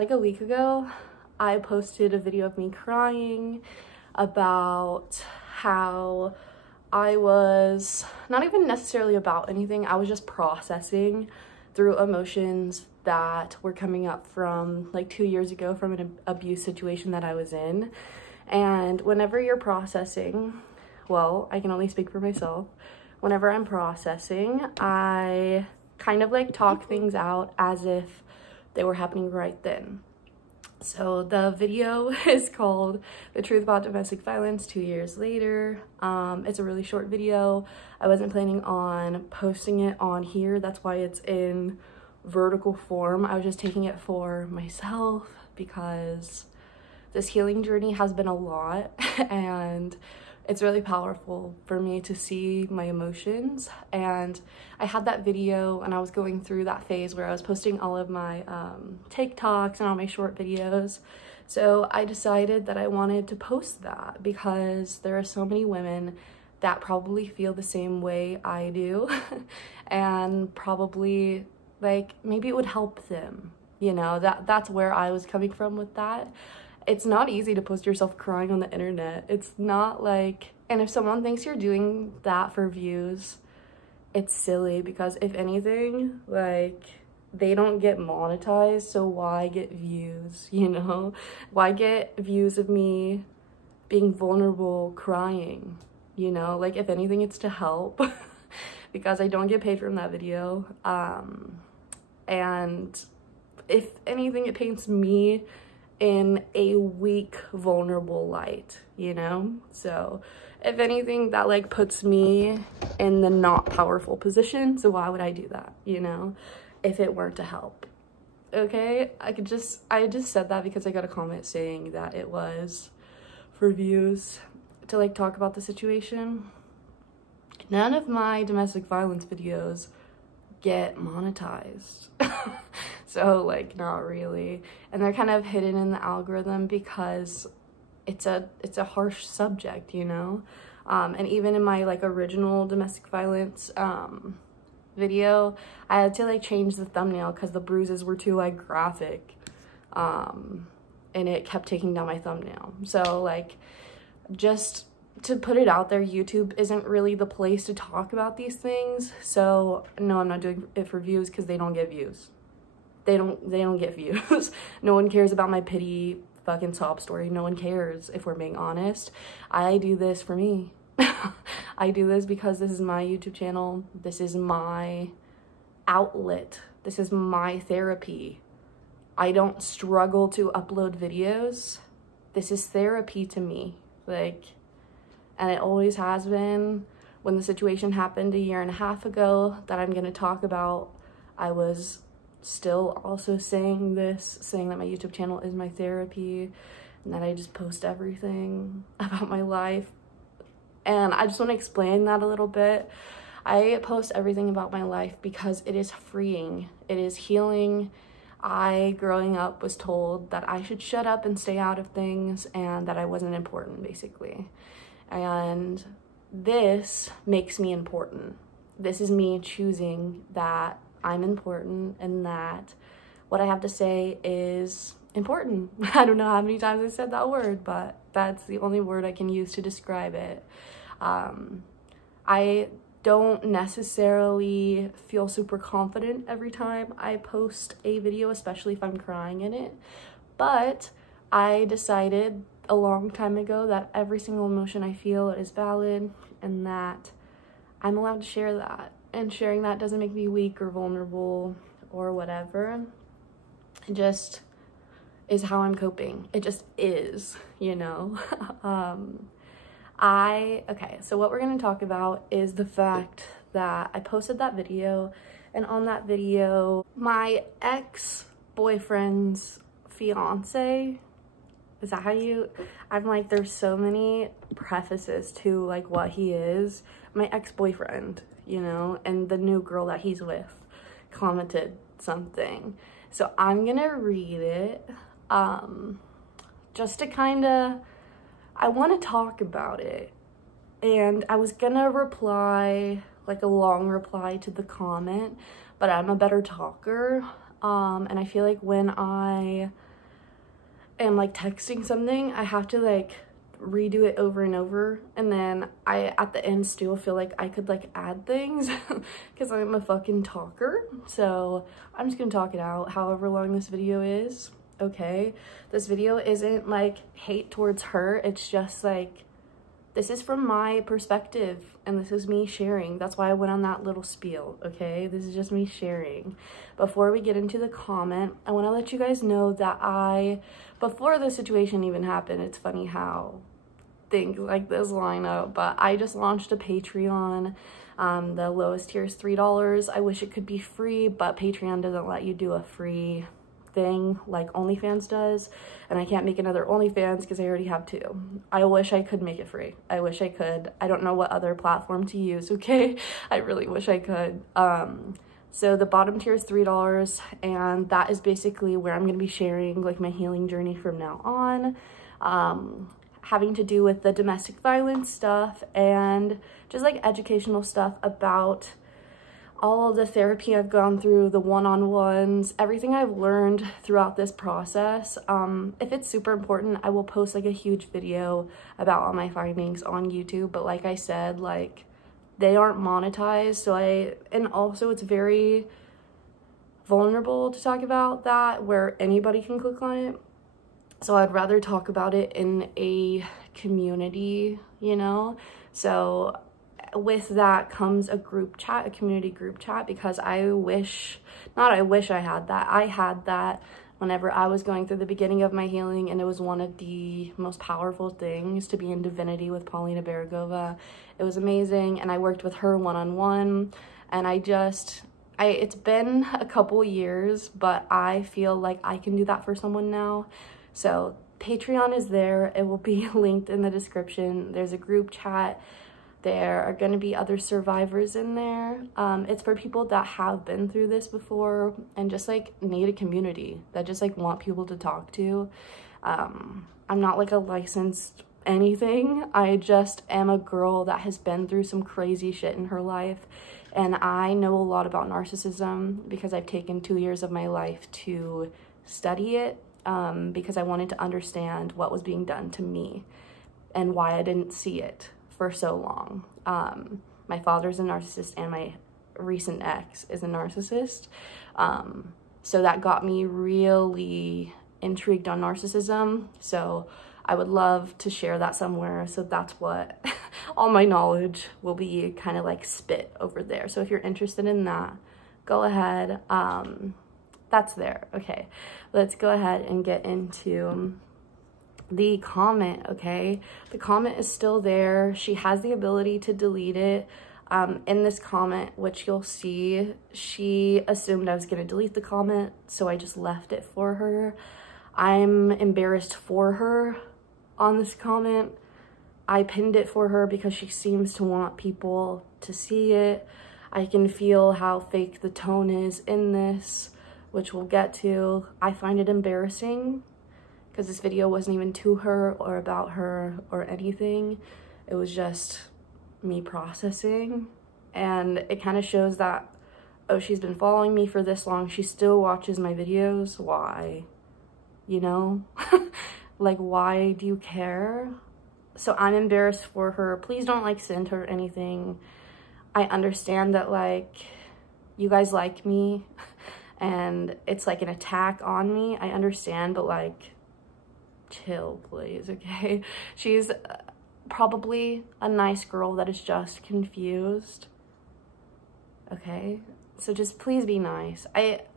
like a week ago, I posted a video of me crying about how I was not even necessarily about anything. I was just processing through emotions that were coming up from like 2 years ago from an abuse situation that I was in. And whenever you're processing, well, I can only speak for myself. Whenever I'm processing, I kind of like talk things out as if they were happening right then. So the video is called The Truth About Domestic Violence 2 years later. It's a really short video. I wasn't planning on posting it on here. That's why it's in vertical form. I was just taking it for myself because this healing journey has been a lot and it's really powerful for me to see my emotions. And I had that video and I was going through that phase where I was posting all of my TikToks and all my short videos. So I decided that I wanted to post that because there are so many women that probably feel the same way I do and probably like maybe it would help them. You know, that's where I was coming from with that. It's not easy to post yourself crying on the internet. It's not like, and if someone thinks you're doing that for views, it's silly because if anything, like they don't get monetized, so why get views, you know? Why get views of me being vulnerable, crying, you know? Like if anything, it's to help because I don't get paid from that video. And if anything, it paints me in a weak, vulnerable light, you know? So if anything, that like puts me in the not powerful position. So why would I do that, you know, if it weren't to help? Okay, I just said that because I got a comment saying that it was for views to like talk about the situation. None of my domestic violence videos get monetized. So like not really, and they're kind of hidden in the algorithm because it's a harsh subject, you know. And even in my like original domestic violence video, I had to like change the thumbnail because the bruises were too like graphic, and it kept taking down my thumbnail. So like just to put it out there, YouTube isn't really the place to talk about these things. So no, I'm not doing it for views because they don't get views. They don't get views. No one cares about my pity fucking sob story. No one cares, if we're being honest. I do this for me. I do this because this is my YouTube channel. This is my outlet. This is my therapy. I don't struggle to upload videos. This is therapy to me. Like, and it always has been. When the situation happened 1.5 years ago that I'm gonna talk about, I was still also saying that my YouTube channel is my therapy and that I just post everything about my life. And I just want to explain that a little bit. I post everything about my life because it is freeing. It is healing. I, growing up, was told that I should shut up and stay out of things and that I wasn't important, basically. And this makes me important. This is me choosing that I'm important and that what I have to say is important. I don't know how many times I said that word, but that's the only word I can use to describe it. I don't necessarily feel super confident every time I post a video, especially if I'm crying in it, but I decided a long time ago that every single emotion I feel is valid and that I'm allowed to share that. And sharing that doesn't make me weak or vulnerable or whatever. It just is how I'm coping. It just is, you know. Okay, so what we're gonna talk about is the fact that I posted that video, and on that video, my ex-boyfriend's fiance, is that how you, I'm like, there's so many prefaces to like what he is. My ex-boyfriend, you know, and the new girl that he's with commented something. So I'm gonna read it just to kind of, I want to talk about it. And I was gonna reply, like a long reply to the comment, but I'm a better talker. And I feel like when I am like texting something, I have to like redo it over and over, and then I at the end still feel like I could like add things because I'm a fucking talker. So I'm just gonna talk it out however long this video is. Okay, this video isn't like hate towards her, it's just like this is from my perspective and this is me sharing. That's why I went on that little spiel. Okay, this is just me sharing. Before we get into the comment, I want to let you guys know that before the situation even happened, it's funny how things like this line up, but I just launched a Patreon. The lowest tier is $3. I wish it could be free, but Patreon doesn't let you do a free thing like OnlyFans does, and I can't make another OnlyFans because I already have two. I wish I could make it free. I wish I could. I don't know what other platform to use, okay? I really wish I could. So the bottom tier is $3, and that is basically where I'm gonna be sharing like my healing journey from now on, having to do with the domestic violence stuff and just like educational stuff about all of the therapy I've gone through, the one-on-ones, everything I've learned throughout this process. If it's super important, I will post like a huge video about all my findings on YouTube. But like I said, like they aren't monetized. So and also it's very vulnerable to talk about that where anybody can click on it. So I'd rather talk about it in a community, you know? So with that comes a group chat, a community group chat, because I had that whenever I was going through the beginning of my healing, and it was one of the most powerful things to be in Divinity with Paulina Baragova. It was amazing, and I worked with her one-on-one, and it's been a couple years, but I feel like I can do that for someone now. So Patreon is there. It will be linked in the description. There's a group chat. There are going to be other survivors in there. It's for people that have been through this before and just like need a community, that just like want people to talk to. I'm not like a licensed anything. I just am a girl that has been through some crazy shit in her life. And I know a lot about narcissism because I've taken 2 years of my life to study it, because I wanted to understand what was being done to me and why I didn't see it for so long. My father's a narcissist and my recent ex is a narcissist. So that got me really intrigued on narcissism. So I would love to share that somewhere. So that's what all my knowledge will be kind of like spit over there. So if you're interested in that, go ahead. That's there. Okay, let's go ahead and get into the comment. Okay, the comment is still there. She has the ability to delete it. In this comment, which you'll see, she assumed I was going to delete the comment, so I just left it for her. I'm embarrassed for her on this comment. I pinned it for her because she seems to want people to see it. I can feel how fake the tone is in this, which we'll get to. I find it embarrassing because this video wasn't even to her or about her or anything. It was just me processing, and it kind of shows that, oh, she's been following me for this long, she still watches my videos. Why? You know? Like, why do you care? So I'm embarrassed for her. Please don't like send her anything. I understand that like you guys like me and it's like an attack on me. I understand, but like chill please, okay? She's probably a nice girl that is just confused, okay? So just please be nice.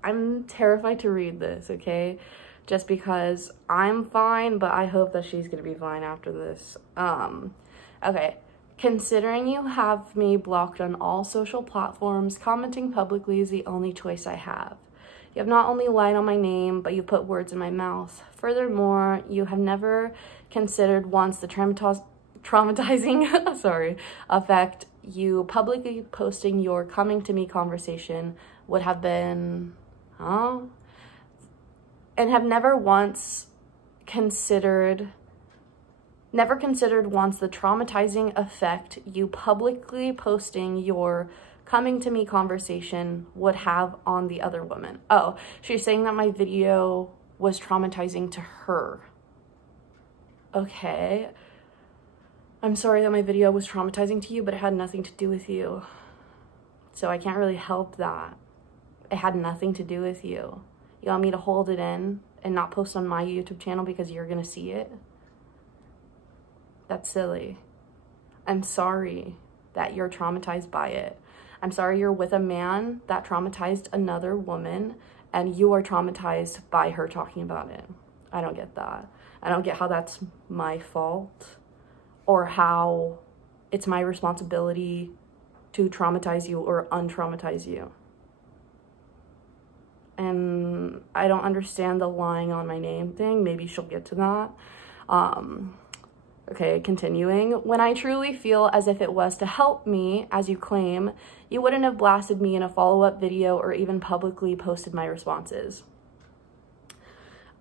I'm terrified to read this, okay? Just because I'm fine, but I hope that she's gonna be fine after this. Okay. Considering you have me blocked on all social platforms, commenting publicly is the only choice I have. You have not only lied on my name, but you put words in my mouth. Furthermore, you have never considered once the traumatizing effect you publicly posting your coming to me conversation would have been, and have never considered once the traumatizing effect you publicly posting your coming to me conversation would have on the other woman. Oh, she's saying that my video was traumatizing to her. Okay, I'm sorry that my video was traumatizing to you, but it had nothing to do with you. So I can't really help that. It had nothing to do with you. You want me to hold it in and not post on my YouTube channel because you're gonna see it? That's silly. I'm sorry that you're traumatized by it. I'm sorry you're with a man that traumatized another woman and you are traumatized by her talking about it. I don't get that. I don't get how that's my fault or how it's my responsibility to traumatize you or untraumatize you. And I don't understand the lying on my name thing. Maybe she'll get to that. Okay, continuing. When I truly feel as if it was to help me, as you claim, you wouldn't have blasted me in a follow-up video or even publicly posted my responses.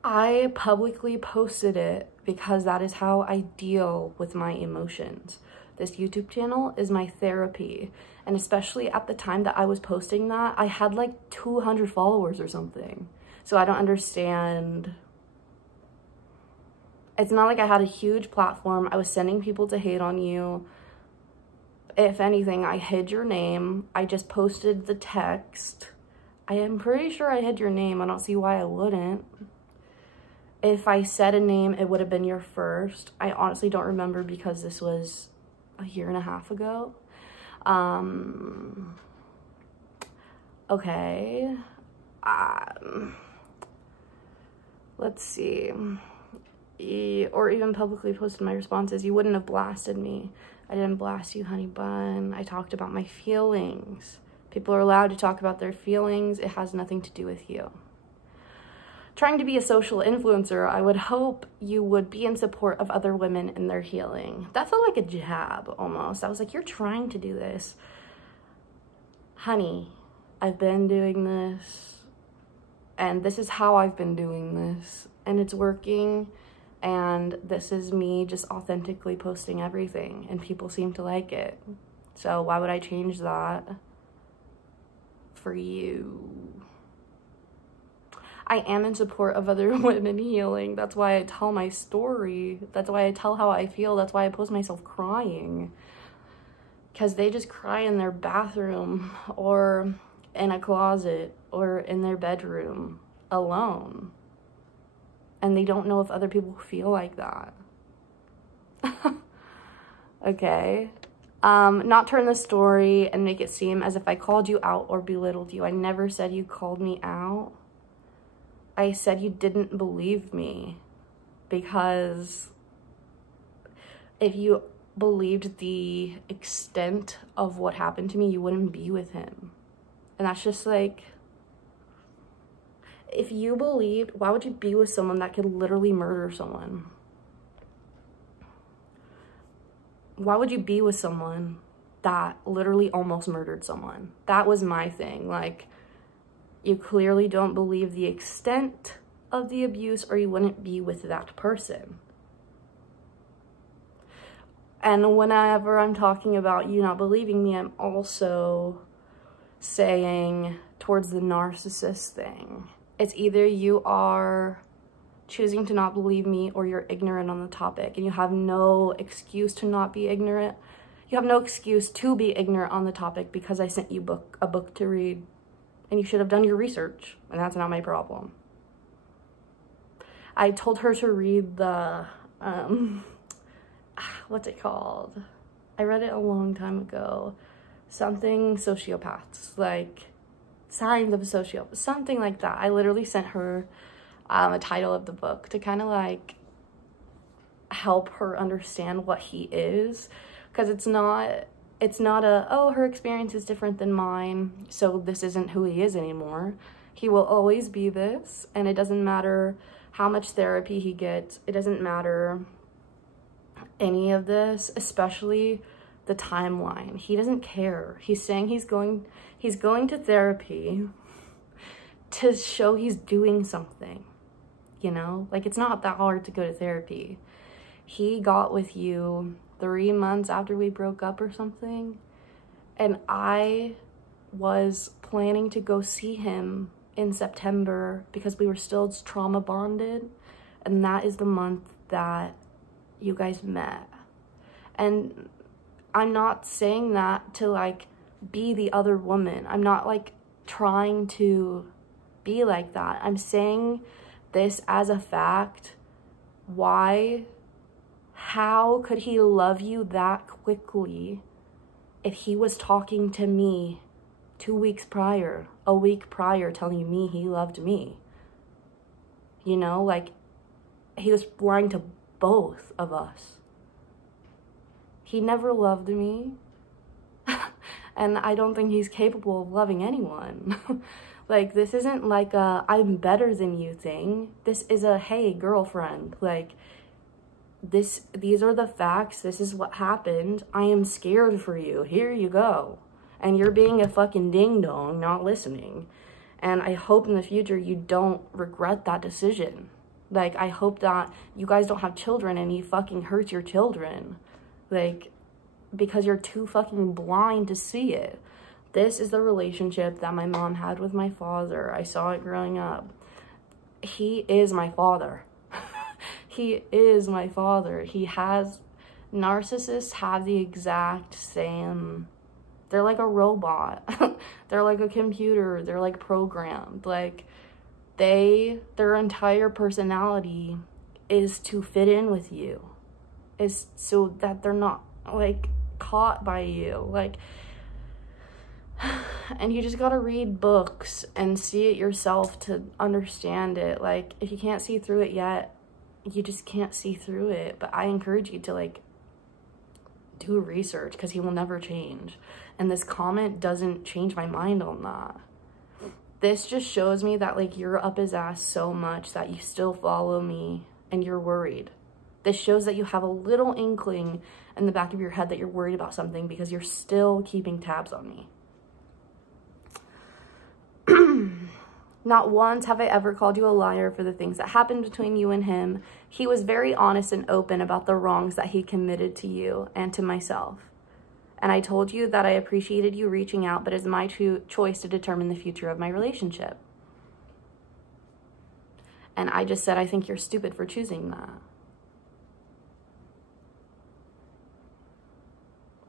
I publicly posted it because that is how I deal with my emotions. This YouTube channel is my therapy. And especially at the time that I was posting that, I had like 200 followers or something. So I don't understand. It's not like I had a huge platform. I was sending people to hate on you. If anything, I hid your name. I just posted the text. I am pretty sure I hid your name. I don't see why I wouldn't. If I said a name, it would have been your first. I honestly don't remember because this was a year and a half ago. Okay. Let's see. Or even publicly posted my responses. You wouldn't have blasted me. I didn't blast you, honey bun. I talked about my feelings. People are allowed to talk about their feelings. It has nothing to do with you. Trying to be a social influencer, I would hope you would be in support of other women in their healing. That felt like a jab, almost. I was like, you're trying to do this. Honey, I've been doing this, and this is how I've been doing this, and it's working, and this is me just authentically posting everything, and people seem to like it. So why would I change that for you? I am in support of other women healing. That's why I tell my story. That's why I tell how I feel. That's why I post myself crying. Because they just cry in their bathroom or in a closet or in their bedroom alone. And they don't know if other people feel like that. Okay. Not turn the story and make it seem as if I called you out or belittled you. I never said you called me out. I said you didn't believe me, because if you believed the extent of what happened to me, you wouldn't be with him. And that's just like, if you believed, why would you be with someone that could literally murder someone? Why would you be with someone that literally almost murdered someone? That was my thing. Like, you clearly don't believe the extent of the abuse, or you wouldn't be with that person. And whenever I'm talking about you not believing me, I'm also saying towards the narcissist thing. It's either you are choosing to not believe me or you're ignorant on the topic, and you have no excuse to not be ignorant. You have no excuse to be ignorant on the topic because I sent you a book to read. And you should have done your research, and that's not my problem. I told her to read the, what's it called? I read it a long time ago. Something sociopaths, like signs of a sociopath, something like that. I literally sent her a title of the book to kind of like help her understand what he is, because it's not a, oh, her experience is different than mine, so this isn't who he is anymore. He will always be this, and it doesn't matter how much therapy he gets. It doesn't matter any of this, especially the timeline. He doesn't care. He's saying he's going to therapy to show he's doing something, you know? Like, it's not that hard to go to therapy. He got with you 3 months after we broke up or something, and I was planning to go see him in September because we were still trauma bonded, and that is the month that you guys met. And I'm not saying that to like be the other woman. I'm not like trying to be like that. I'm saying this as a fact. Why? How could he love you that quickly if he was talking to me 2 weeks prior, a week prior, telling me he loved me? You know, like, he was lying to both of us. He never loved me. And I don't think he's capable of loving anyone. Like, this isn't like a I'm better than you thing. This is a, hey, girlfriend, like, these are the facts. This is what happened. I am scared for you. Here you go. And you're being a fucking ding-dong, not listening. And I hope in the future you don't regret that decision. Like, I hope that you guys don't have children and he fucking hurts your children. Like, because you're too fucking blind to see it. This is the relationship that my mom had with my father. I saw it growing up. He is my father. He is my father. Narcissists have the exact same, they're like a robot. They're like a computer. They're like programmed. Like, their entire personality is to fit in with you. Is so that they're not, like, caught by you. Like, and you just gotta read books and see it yourself to understand it. Like, if you can't see through it yet, you just can't see through it. But I encourage you to, like, do research, because he will never change. And this comment doesn't change my mind on that. This just shows me that, like, you're up his ass so much that you still follow me and you're worried. This shows that you have a little inkling in the back of your head that you're worried about something, because you're still keeping tabs on me. Not once have I ever called you a liar for the things that happened between you and him. He was very honest and open about the wrongs that he committed to you and to myself. And I told you that I appreciated you reaching out, but it's my choice to determine the future of my relationship. And I just said, I think you're stupid for choosing that.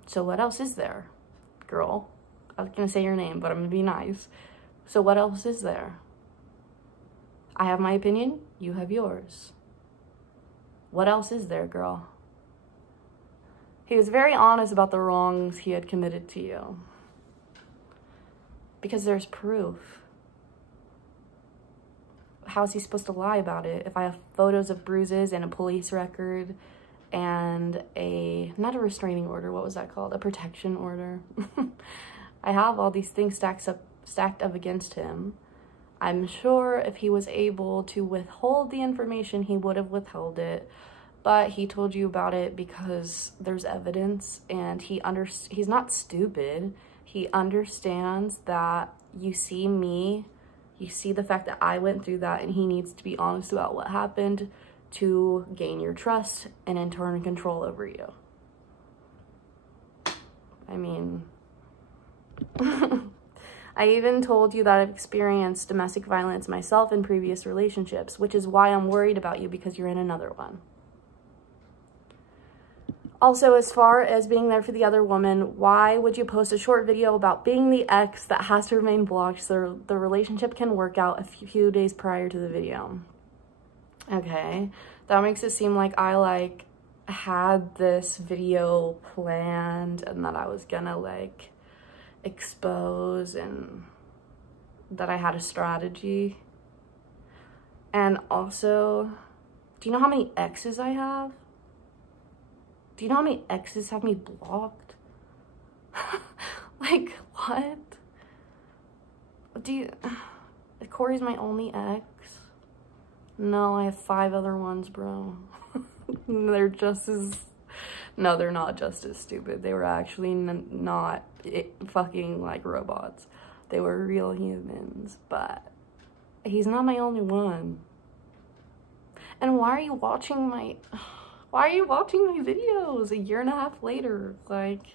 So what else is there, girl? I was gonna say your name, but I'm gonna be nice. So what else is there? I have my opinion, you have yours. What else is there, girl? He was very honest about the wrongs he had committed to you. Because there's proof. How is he supposed to lie about it if I have photos of bruises and a police record and not a restraining order, what was that called? A protection order. I have all these things stacked up against him. I'm sure if he was able to withhold the information, he would have withheld it. But he told you about it because there's evidence, and he's not stupid. He understands that you see me, you see the fact that I went through that, and he needs to be honest about what happened to gain your trust and in turn control over you. I mean, I even told you that I've experienced domestic violence myself in previous relationships, which is why I'm worried about you, because you're in another one. Also, as far as being there for the other woman, why would you post a short video about being the ex that has to remain blocked so the relationship can work out a few days prior to the video? Okay, that makes it seem like I had this video planned and that I was gonna expose and that I had a strategy. And also, do you know how many exes I have? Do you know how many exes have me blocked? Like, what? Corey's my only ex? No, I have 5 other ones, bro. They're just as... No, they're not just as stupid. They were actually not fucking like robots. They were real humans, but he's not my only one. And why are you watching my videos a year and a half later? Like,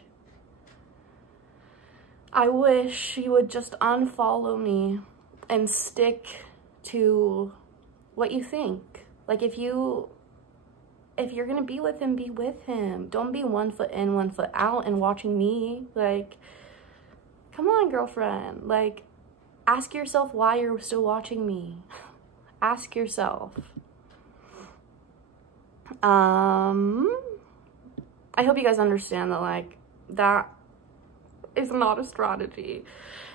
I wish you would just unfollow me and stick to what you think. Like, if you if you're gonna be with him, be with him. Don't be 1 foot in, 1 foot out and watching me. Like, come on, girlfriend. Like, ask yourself why you're still watching me. Ask yourself. I hope you guys understand that, like, that is not a strategy.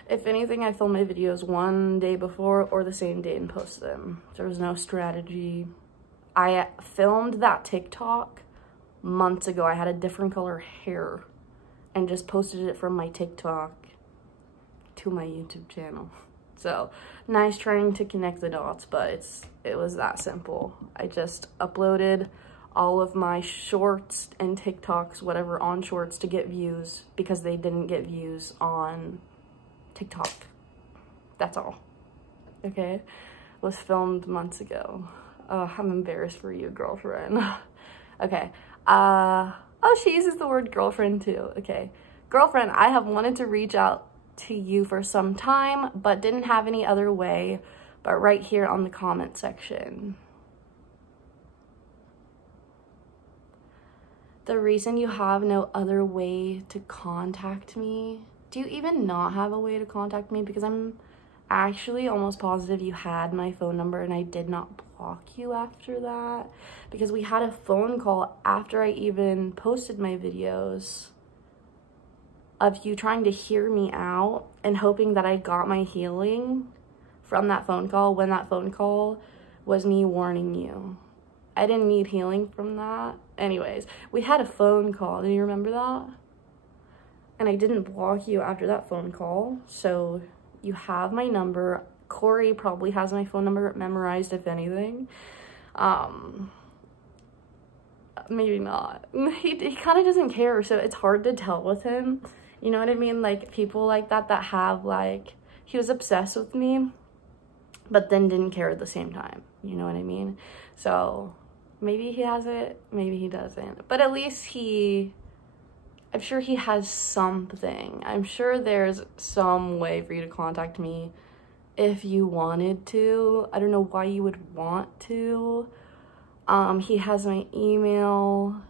If anything, I film my videos one day before or the same day and post them. There was no strategy. I filmed that TikTok months ago. I had a different color hair and just posted it from my TikTok to my YouTube channel. So, nice trying to connect the dots, but it was that simple. I just uploaded all of my shorts and TikToks, whatever, on shorts to get views because they didn't get views on TikTok. That's all. Okay? It was filmed months ago. I'm embarrassed for you, girlfriend. Okay. Oh, she uses the word girlfriend too. Okay. Girlfriend, I have wanted to reach out to you for some time, but didn't have any other way but right here on the comment section. The reason you have no other way to contact me, do you even not have a way to contact me? Because I'm actually almost positive you had my phone number and I did not block you after that, because we had a phone call after I even posted my videos of you trying to hear me out and hoping that I got my healing from that phone call, when that phone call was me warning you. I didn't need healing from that. Anyways, we had a phone call. Do you remember that? And I didn't block you after that phone call. So you have my number. Corey probably has my phone number memorized, if anything. Maybe not. He kind of doesn't care, so it's hard to tell with him. You know what I mean? Like, people like that have, like, he was obsessed with me, but then didn't care at the same time. You know what I mean? So maybe he has it, maybe he doesn't. But at least I'm sure he has something. I'm sure there's some way for you to contact me if you wanted to. I don't know why you would want to. He has my email.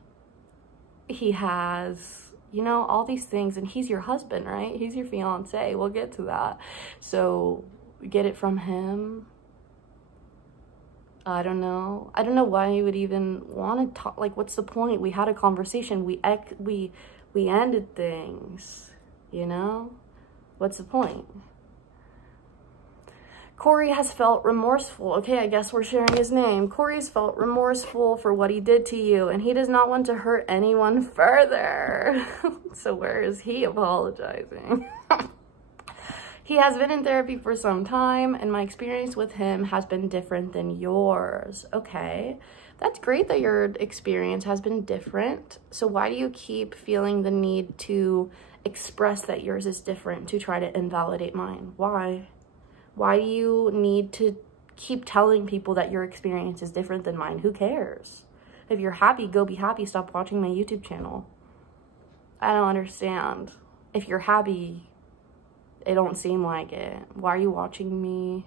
He has, you know, all these things, and he's your husband, right? He's your fiance. We'll get to that. So get it from him. I don't know. I don't know why you would even want to talk. Like, what's the point? We had a conversation. We ended things, you know? What's the point? Corey has felt remorseful. Okay, I guess we're sharing his name. Corey's felt remorseful for what he did to you, and he does not want to hurt anyone further. So where is he apologizing? He has been in therapy for some time, and my experience with him has been different than yours. Okay, that's great that your experience has been different. So why do you keep feeling the need to express that yours is different to try to invalidate mine? Why? Why do you need to keep telling people that your experience is different than mine? Who cares? If you're happy, go be happy. Stop watching my YouTube channel. I don't understand. If you're happy, it don't seem like it. Why are you watching me?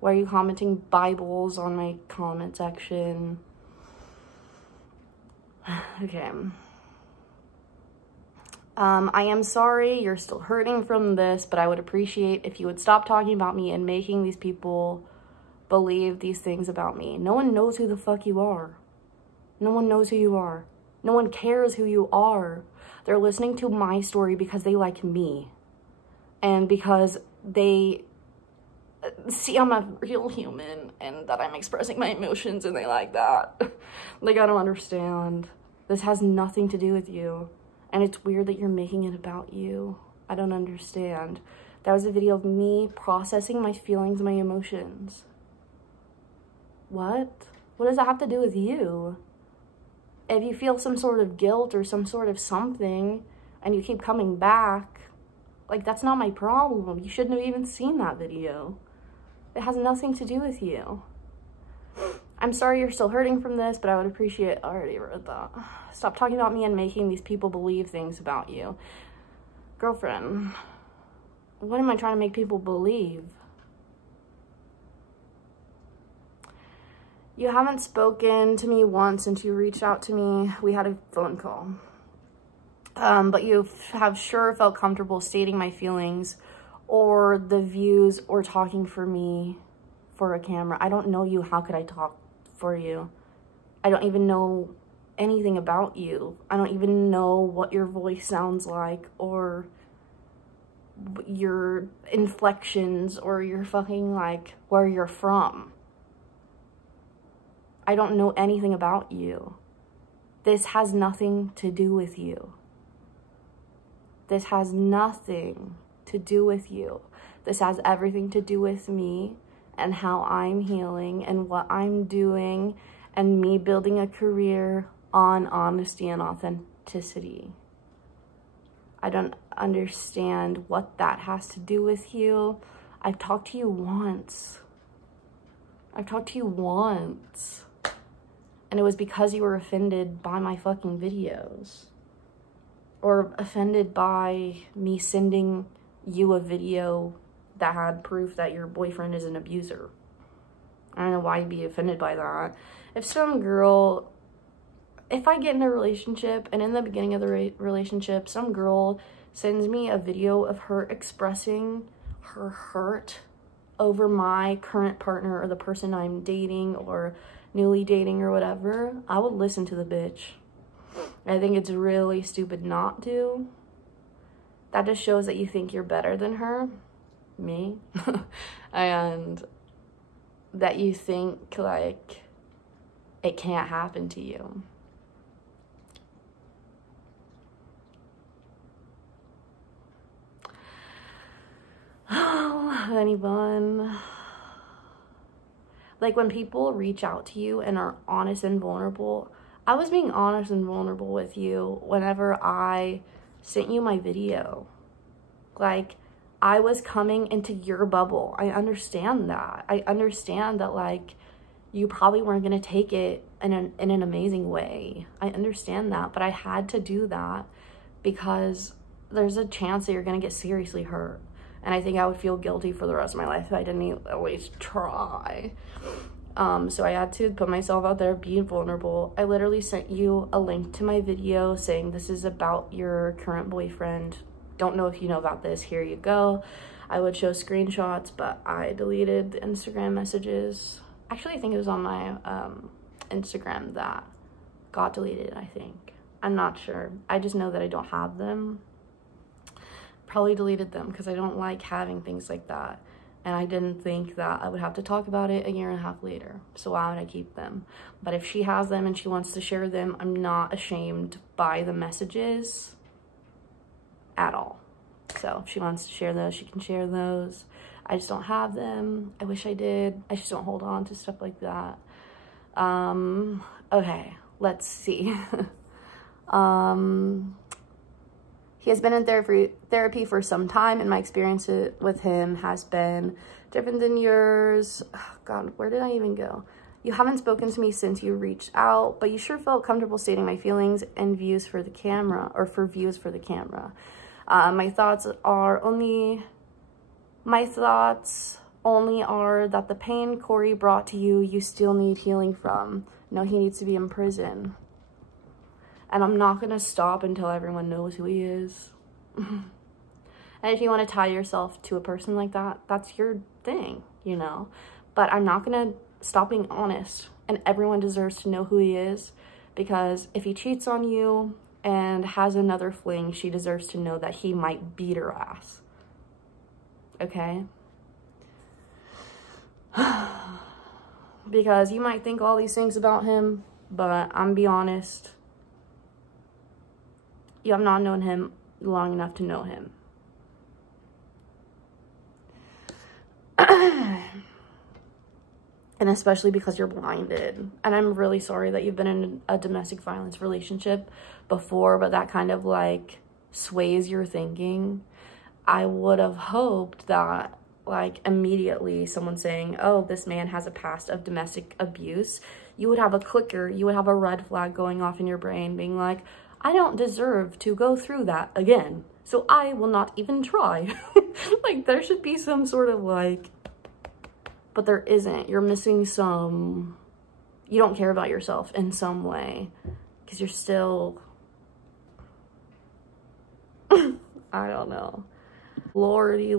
Why are you commenting Bibles on my comment section? Okay. I am sorry you're still hurting from this, but I would appreciate if you would stop talking about me and making these people believe these things about me. No one knows who the fuck you are. No one knows who you are. No one cares who you are. They're listening to my story because they like me. And because they see I'm a real human and that I'm expressing my emotions and they like that. Like, I don't understand. This has nothing to do with you. And it's weird that you're making it about you. I don't understand. That was a video of me processing my feelings, my emotions. What? What does that have to do with you? If you feel some sort of guilt or some sort of something and you keep coming back, like, that's not my problem. You shouldn't have even seen that video. It has nothing to do with you. I'm sorry you're still hurting from this, but I would appreciate... I already read that. Stop talking about me and making these people believe things about you. Girlfriend, what am I trying to make people believe? You haven't spoken to me once since you reached out to me. We had a phone call. But you have sure felt comfortable stating my feelings or the views or talking for me for a camera. I don't know you. How could I talk for you? I don't even know anything about you. I don't even know what your voice sounds like or your inflections or your fucking, like, where you're from. I don't know anything about you. This has nothing to do with you. This has nothing to do with you. This has everything to do with me and how I'm healing and what I'm doing and me building a career on honesty and authenticity. I don't understand what that has to do with you. I've talked to you once. I've talked to you once. And it was because you were offended by my fucking videos. Or offended by me sending you a video that had proof that your boyfriend is an abuser. I don't know why you'd be offended by that. If some girl, if I get in a relationship and in the beginning of the relationship, some girl sends me a video of her expressing her hurt over my current partner or the person I'm dating or newly dating or whatever, I would listen to the bitch. I think it's really stupid not to. That just shows that you think you're better than her, me, and that you think, like, it can't happen to you. Oh, honey bun. Like, when people reach out to you and are honest and vulnerable, I was being honest and vulnerable with you whenever I sent you my video. Like, I was coming into your bubble. I understand that. I understand that, like, you probably weren't going to take it in an amazing way. I understand that, but I had to do that because there's a chance that you're going to get seriously hurt. And I think I would feel guilty for the rest of my life if I didn't at least try. So I had to put myself out there, be vulnerable. I literally sent you a link to my video saying this is about your current boyfriend. Don't know if you know about this. Here you go. I would show screenshots, but I deleted the Instagram messages. Actually, I think it was on my Instagram that got deleted, I think. I'm not sure. I just know that I don't have them. Probably deleted them because I don't like having things like that. And I didn't think that I would have to talk about it a year and a half later. So why would I keep them? But if she has them and she wants to share them, I'm not ashamed by the messages at all. So if she wants to share those, she can share those. I just don't have them. I wish I did. I just don't hold on to stuff like that. Okay, let's see. He has been in therapy for some time, and my experience with him has been different than yours. Oh, God, where did I even go? You haven't spoken to me since you reached out, but you sure felt comfortable stating my feelings and views for the camera, or for views for the camera. My thoughts only are that the pain Corey brought to you, you still need healing from. No, he needs to be in prison. And I'm not going to stop until everyone knows who he is. And if you want to tie yourself to a person like that, that's your thing, you know. But I'm not going to stop being honest. And everyone deserves to know who he is. Because if he cheats on you and has another fling, she deserves to know that he might beat her ass. Okay? Because you might think all these things about him, but I'm be honest. You have not known him long enough to know him. And especially because you're blinded. And I'm really sorry that you've been in a domestic violence relationship before, but that kind of like sways your thinking. I would have hoped that like immediately someone saying, oh, this man has a past of domestic abuse, you would have a clicker, you would have a red flag going off in your brain being like, I don't deserve to go through that again, so I will not even try. Like, there should be some sort of like, but there isn't. You're missing some you don't care about yourself in some way because you're still, I don't know. Lordy.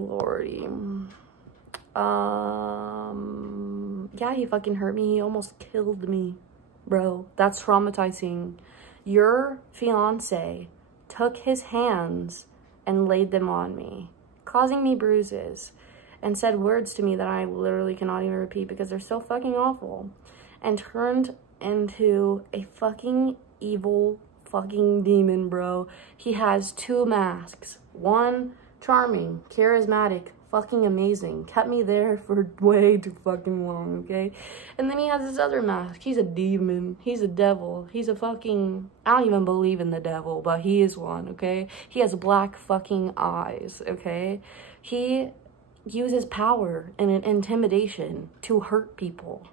Yeah, he fucking hurt me. He almost killed me, bro. That's traumatizing. Your fiance took his hands and laid them on me, causing me bruises, and said words to me that I literally cannot even repeat because they're so fucking awful, and turned into a fucking evil fucking demon, bro. He has 2 masks. One, charming, charismatic, fucking amazing, kept me there for way too fucking long, okay? And then he has this other mask. He's a demon. He's a devil. He's a fucking, I don't even believe in the devil, but he is one, okay? He has black fucking eyes, okay? He uses power and intimidation to hurt people.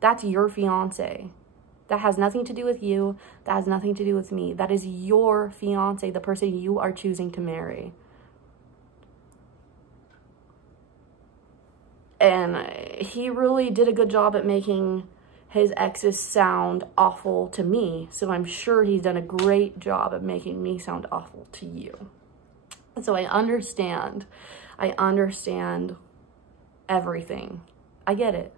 That's your fiance. That has nothing to do with you. That has nothing to do with me. That is your fiance, the person you are choosing to marry. And he really did a good job at making his exes sound awful to me. So I'm sure he's done a great job at making me sound awful to you. So I understand everything. I get it.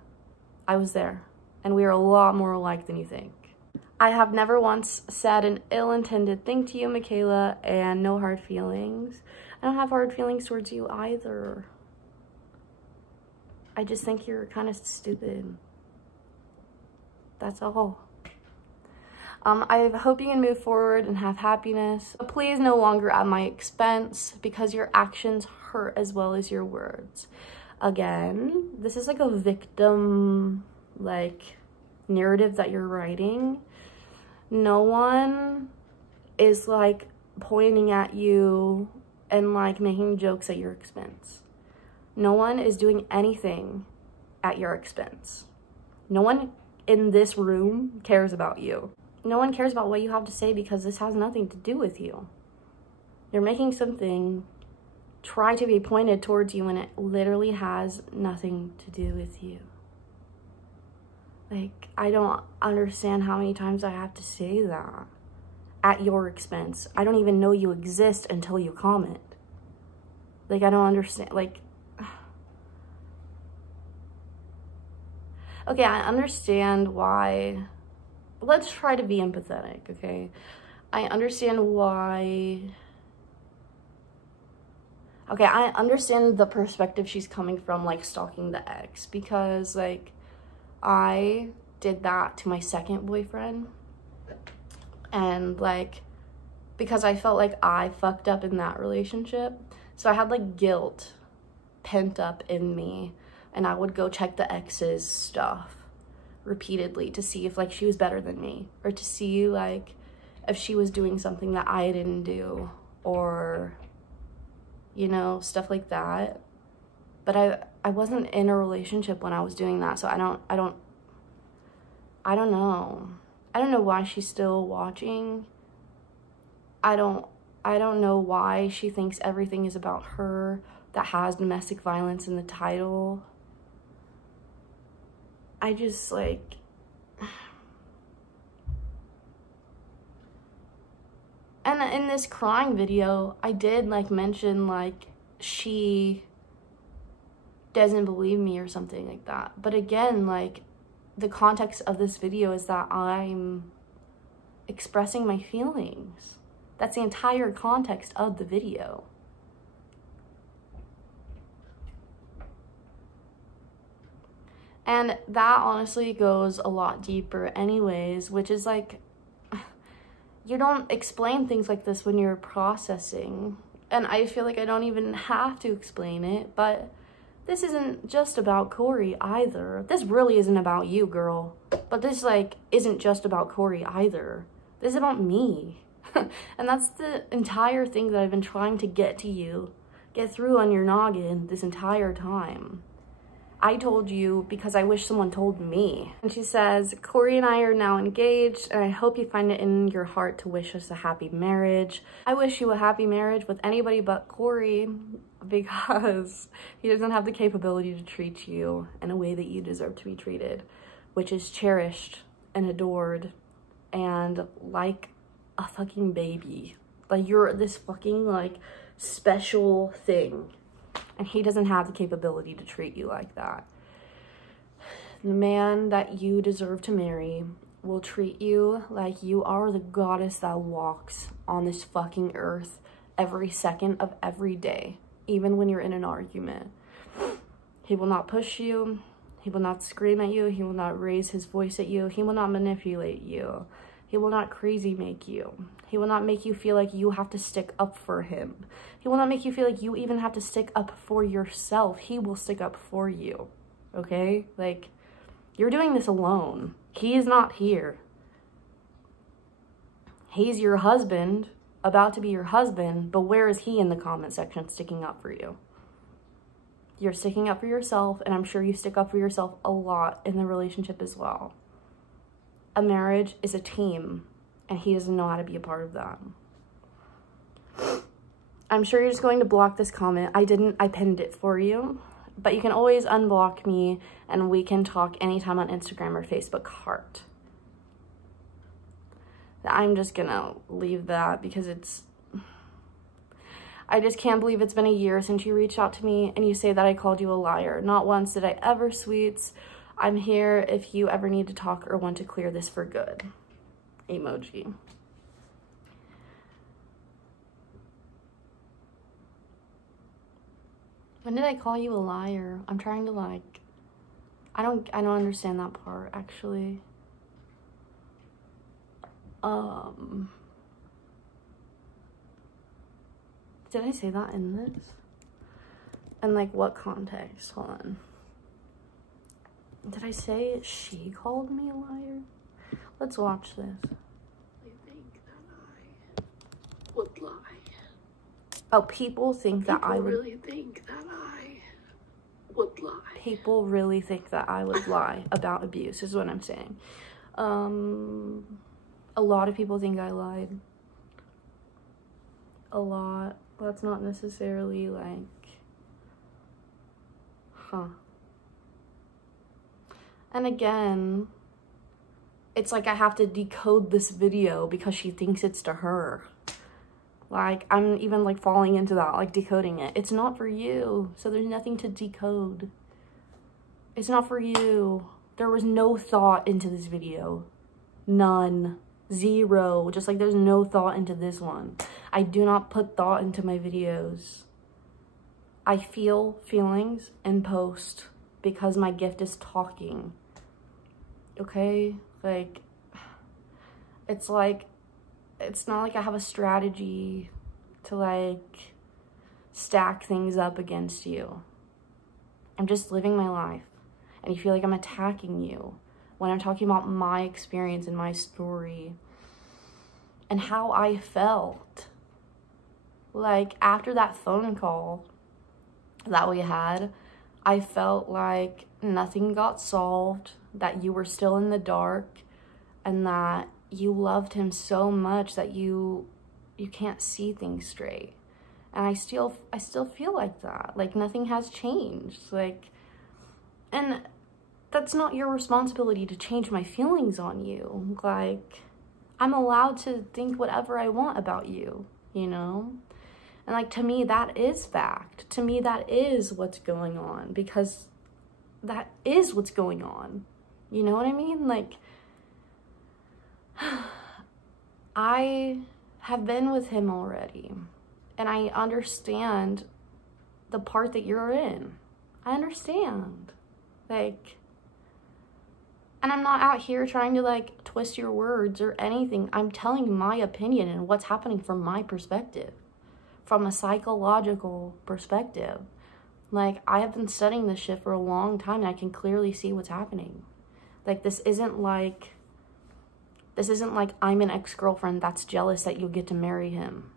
I was there. And we are a lot more alike than you think. I have never once said an ill-intended thing to you, Michaela, and no hard feelings. I don't have hard feelings towards you either. I just think you're kind of stupid. That's all. I hope you can move forward and have happiness. But please no longer at my expense because your actions hurt as well as your words. Again, this is like a victim, narrative that you're writing. No one is, pointing at you and, making jokes at your expense. No one is doing anything at your expense. No one in this room cares about you. No one cares about what you have to say because this has nothing to do with you. You're making something try to be pointed towards you when it literally has nothing to do with you. I don't understand how many times I have to say that. At your expense. I don't even know you exist until you comment. I don't understand. Okay, I understand why. Let's try to be empathetic, okay? I understand why. Okay, I understand the perspective she's coming from, stalking the ex, because, I did that to my second boyfriend, and, because I felt like I fucked up in that relationship, so I had, guilt pent up in me, and I would go check the ex's stuff repeatedly to see if, she was better than me, or to see, if she was doing something that I didn't do, or, stuff like that. But I wasn't in a relationship when I was doing that, so I don't know. I don't know why she's still watching. I don't know why she thinks everything is about her that has domestic violence in the title. I just, and in this crying video, I did, mention, she doesn't believe me or something like that. But again, the context of this video is that I'm expressing my feelings. That's the entire context of the video. And that honestly goes a lot deeper anyways, which is you don't explain things like this when you're processing. And I feel like I don't even have to explain it, but this isn't just about Corey either. This really isn't about you, girl. But this, isn't just about Corey either. This is about me. And that's the entire thing that I've been trying to get to you, get through on your noggin this entire time. I told you because I wish someone told me. And she says, Corey and I are now engaged, and I hope you find it in your heart to wish us a happy marriage. I wish you a happy marriage with anybody but Corey, because he doesn't have the capability to treat you in a way that you deserve to be treated, which is cherished and adored and like a fucking baby. Like, you're this fucking, like, special thing. And he doesn't have the capability to treat you like that. The man that you deserve to marry will treat you like you are the goddess that walks on this fucking earth every second of every day, even when you're in an argument. He will not push you. He will not scream at you. He will not raise his voice at you. He will not manipulate you. He will not crazy make you. He will not make you feel like you have to stick up for him. He will not make you feel like you even have to stick up for yourself. He will stick up for you, okay? Like, you're doing this alone. He is not here. He's your husband, about to be your husband, but where is he in the comment section sticking up for you? You're sticking up for yourself, and I'm sure you stick up for yourself a lot in the relationship as well. A marriage is a team, and he doesn't know how to be a part of that. I'm sure you're just going to block this comment. I pinned it for you, but you can always unblock me, and we can talk anytime on Instagram or Facebook heart. I'm just gonna leave that because I just can't believe it's been a year since you reached out to me and you say that I called you a liar. Not once did I ever, sweets. I'm here if you ever need to talk or want to clear this for good. Emoji. When did I call you a liar? I'm trying to, like, I don't understand that part, actually. Did I say that in this? And, like, what context? Hold on. Did I say she called me a liar? Let's watch this. They think that I would lie. Oh, people think that I would... really think that I would lie. People really think that I would lie about abuse, is what I'm saying. A lot of people think I lied. A lot. That's not necessarily, like... Huh. And again, it's like I have to decode this video because she thinks it's to her. Like, I'm even, like, falling into that, like, decoding it. It's not for you, so there's nothing to decode. It's not for you. There was no thought into this video. None. Zero. Just like there's no thought into this one. I do not put thought into my videos. I feel feelings and post because my gift is talking. Okay? Like, it's like, it's not like I have a strategy to, like, stack things up against you. I'm just living my life. And you feel like I'm attacking you when I'm talking about my experience and my story and how I felt. Like, after that phone call that we had, I felt like nothing got solved, that you were still in the dark, and that you loved him so much that you can't see things straight. And I still feel like that. Like, nothing has changed. Like, and that's not your responsibility to change my feelings on you. Like, I'm allowed to think whatever I want about you, you know? And, like, to me, that is fact. To me, that is what's going on, because that is what's going on. You know what I mean? Like, I have been with him already, and I understand the part that you're in. I understand. Like, and I'm not out here trying to, like, twist your words or anything. I'm telling you my opinion and what's happening from my perspective, from a psychological perspective. Like, I have been studying this shit for a long time, and I can clearly see what's happening. Like, this isn't like I'm an ex-girlfriend that's jealous that you'll get to marry him.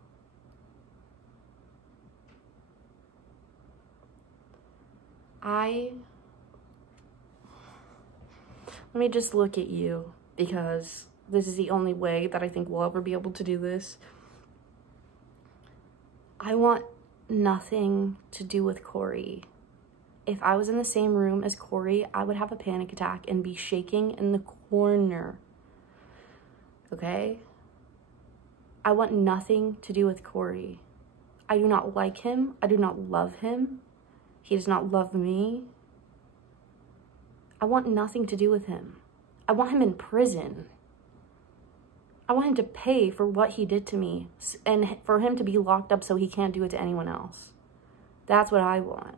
Let me just look at you, because this is the only way that I think we'll ever be able to do this. I want nothing to do with Corey. If I was in the same room as Corey, I would have a panic attack and be shaking in the corner. okay? I want nothing to do with Corey. I do not like him. I do not love him. He does not love me. I want nothing to do with him. I want him in prison. I want him to pay for what he did to me and for him to be locked up so he can't do it to anyone else. That's what I want.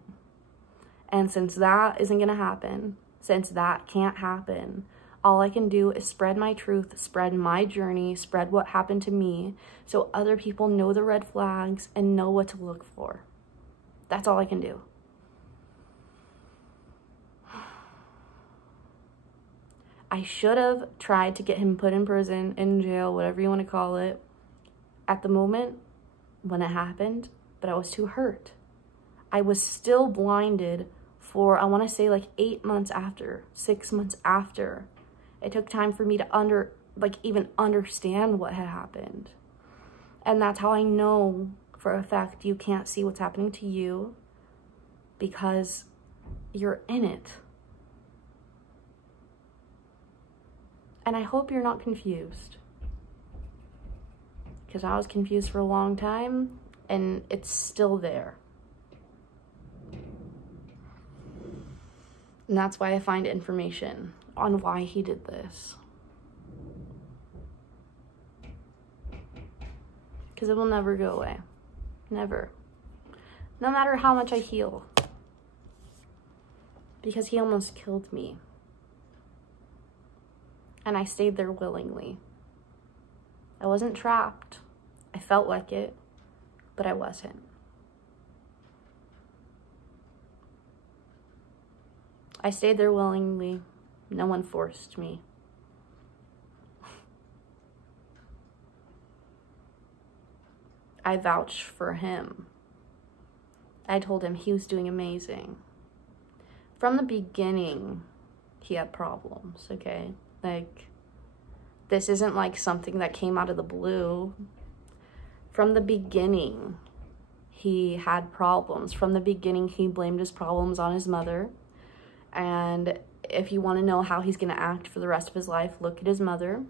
And since that isn't going to happen, since that can't happen, all I can do is spread my truth, spread my journey, spread what happened to me so other people know the red flags and know what to look for. That's all I can do. I should have tried to get him put in prison, in jail, whatever you want to call it, at the moment when it happened, but I was too hurt. I was still blinded for, I want to say like 8 months after, 6 months after. It took time for me to even understand what had happened. And that's how I know for a fact you can't see what's happening to you, because you're in it. And I hope you're not confused, because I was confused for a long time and it's still there. And that's why I find information on why he did this. Because it will never go away. Never. No matter how much I heal. Because he almost killed me. And I stayed there willingly. I wasn't trapped. I felt like it, but I wasn't. I stayed there willingly. No one forced me. I vouched for him. I told him he was doing amazing. From the beginning, he had problems, okay? Like, this isn't like something that came out of the blue. From the beginning, he had problems. From the beginning, he blamed his problems on his mother. And if you want to know how he's going to act for the rest of his life, look at his mother.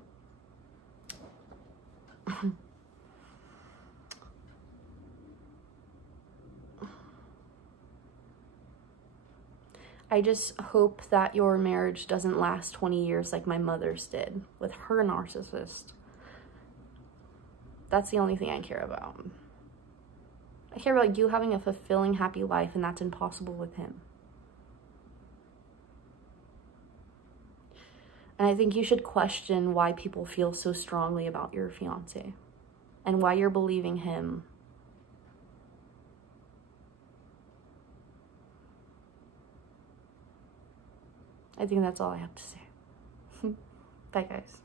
I just hope that your marriage doesn't last 20 years like my mother's did with her narcissist. That's the only thing I care about. I care about you having a fulfilling, happy life, and that's impossible with him. And I think you should question why people feel so strongly about your fiance and why you're believing him. I think that's all I have to say. Bye, guys.